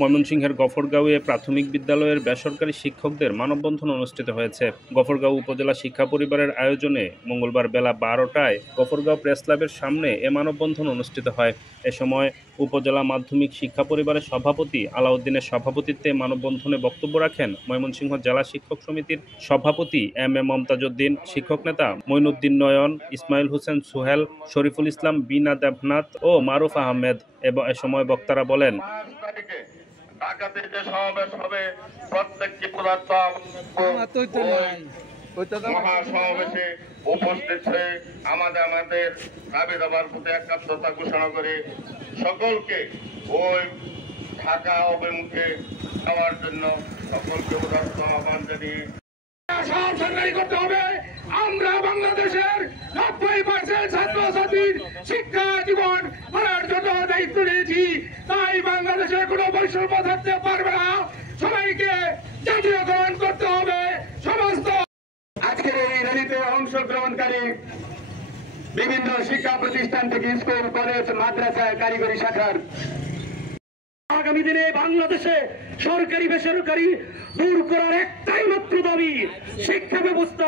ময়মনসিংহের গফরগাঁওয়ে প্রাথমিক বিদ্যালয়ের বেসরকারি শিক্ষকদের মানববন্ধন অনুষ্ঠিত হয়েছে। গফরগাঁও উপজেলা শিক্ষা পরিবারের আয়োজনে মঙ্গলবার বেলা 12টায় গফরগাঁও প্রেস ক্লাবের সামনে এ মানববন্ধন অনুষ্ঠিত হয়। এ সময় উপজেলা মাধ্যমিক শিক্ষা পরিবারের সভাপতি আলাউদ্দিনের সভাপতিত্বে মানববন্ধনে বক্তব্য রাখেন ময়মনসিংহ জেলা শিক্ষক সমিতির সভাপতি এম এ মমতাজ উদ্দিন, শিক্ষক নেতা মঈনুদ্দিন নয়ন, ইসমাইল হোসেন সোহেল, শরীফুল ইসলাম, বীণা দেবনাথ ও মারুফ আহমেদ। এ সময় বক্তারা বলেন, ঢাকাতে যে সমাবেশ হবে প্রত্যেকটি পদার্থ মহাসমাবেশে উপস্থিত হয়ে আমাদের দাবি দাবার প্রতি একাত্মতা ঘোষণা করে সকলকে ওই ঢাকা অভিমুখে যাওয়ার জন্য সকলকে উদাত্ত আহ্বান জানিয়ে করতে হবে। আমরা বাংলাদেশের 90% ছাত্রছাত্রীর শিক্ষা জীবন করার জন্য দায়িত্ব নিয়েছি। তাই বাংলাদেশে কোনো বৈষম্য থাকতে পারবে না। সবাইকে জাতীয়করণ করতে হবে। সমস্ত আজকের এই র্যালিতে অংশগ্রহণকারী বিভিন্ন শিক্ষা প্রতিষ্ঠান থেকে স্কুল, কলেজ, মাদ্রাসা, কারিগরি শাখার আগামী দিনে বাংলাদেশে সরকারি বেসরকারি দূর করার একটাই মাত্র দাবি, শিক্ষা ব্যবস্থা